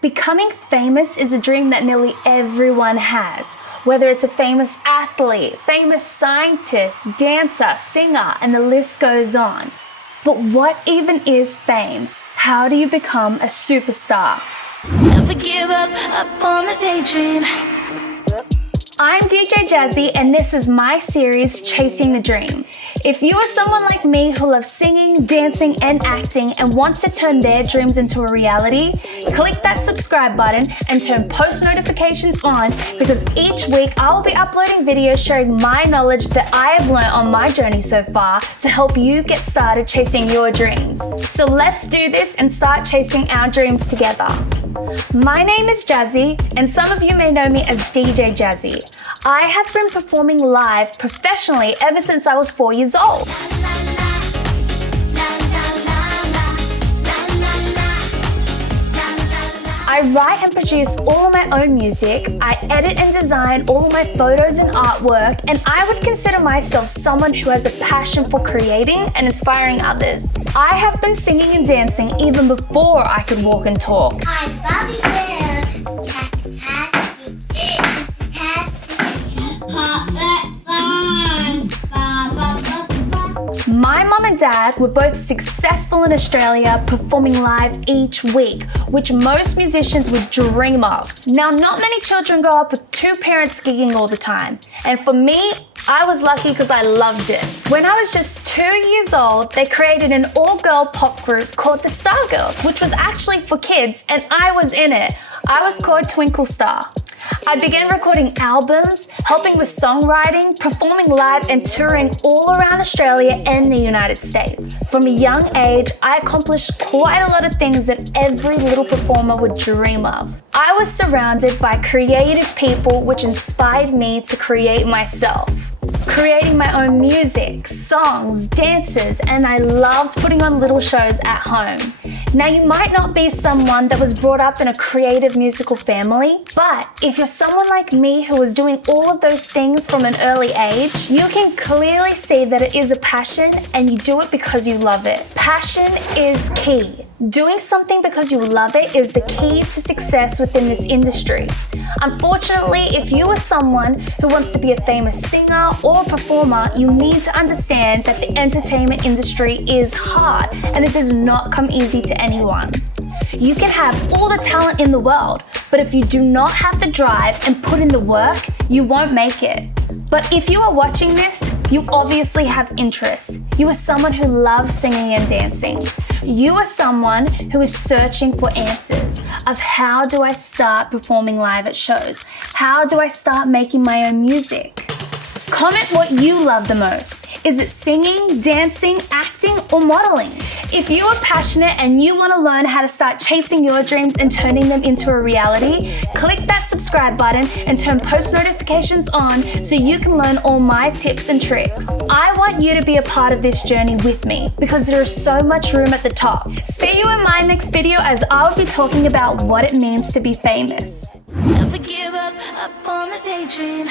Becoming famous is a dream that nearly everyone has, whether it's a famous athlete, famous scientist, dancer, singer, and the list goes on. But what even is fame? How do you become a superstar? Never give up on the daydream. I'm DJ Jazzy, and this is my series, Chasing the Dream. If you are someone like me who loves singing, dancing, and acting and wants to turn their dreams into a reality, click that subscribe button and turn post notifications on, because each week I will be uploading videos sharing my knowledge that I have learned on my journey so far to help you get started chasing your dreams. So let's do this and start chasing our dreams together. My name is Jazzy, and some of you may know me as DJ Jazzy. I have been performing live professionally ever since I was 4 years old. I write and produce all of my own music, I edit and design all of my photos and artwork, and I would consider myself someone who has a passion for creating and inspiring others. I have been singing and dancing even before I could walk and talk. My mum and dad were both successful in Australia, performing live each week, which most musicians would dream of. Now, not many children grow up with two parents gigging all the time, and for me, I was lucky because I loved it. When I was just 2 years old, they created an all-girl pop group called the Stargirls, which was actually for kids, and I was in it. I was called Twinkle Star. I began recording albums, helping with songwriting, performing live and touring all around Australia and the United States. From a young age, I accomplished quite a lot of things that every little performer would dream of. I was surrounded by creative people, which inspired me to create myself. Creating my own music, songs, dances, and I loved putting on little shows at home. Now, you might not be someone that was brought up in a creative musical family, but if you're someone like me who was doing all of those things from an early age, you can clearly see that it is a passion and you do it because you love it. Passion is key. Doing something because you love it is the key to success within this industry. Unfortunately, if you are someone who wants to be a famous singer or performer, you need to understand that the entertainment industry is hard and it does not come easy to anyone. You can have all the talent in the world, but if you do not have the drive and put in the work, you won't make it. But if you are watching this, you obviously have interest. You are someone who loves singing and dancing. You are someone who is searching for answers of how do I start performing live at shows? How do I start making my own music? Comment what you love the most. Is it singing, dancing, acting, or modeling? If you are passionate and you want to learn how to start chasing your dreams and turning them into a reality, click that subscribe button and turn post notifications on so you can learn all my tips and tricks. I want you to be a part of this journey with me because there is so much room at the top. See you in my next video, as I will be talking about what it means to be famous. Never give up on the daydream.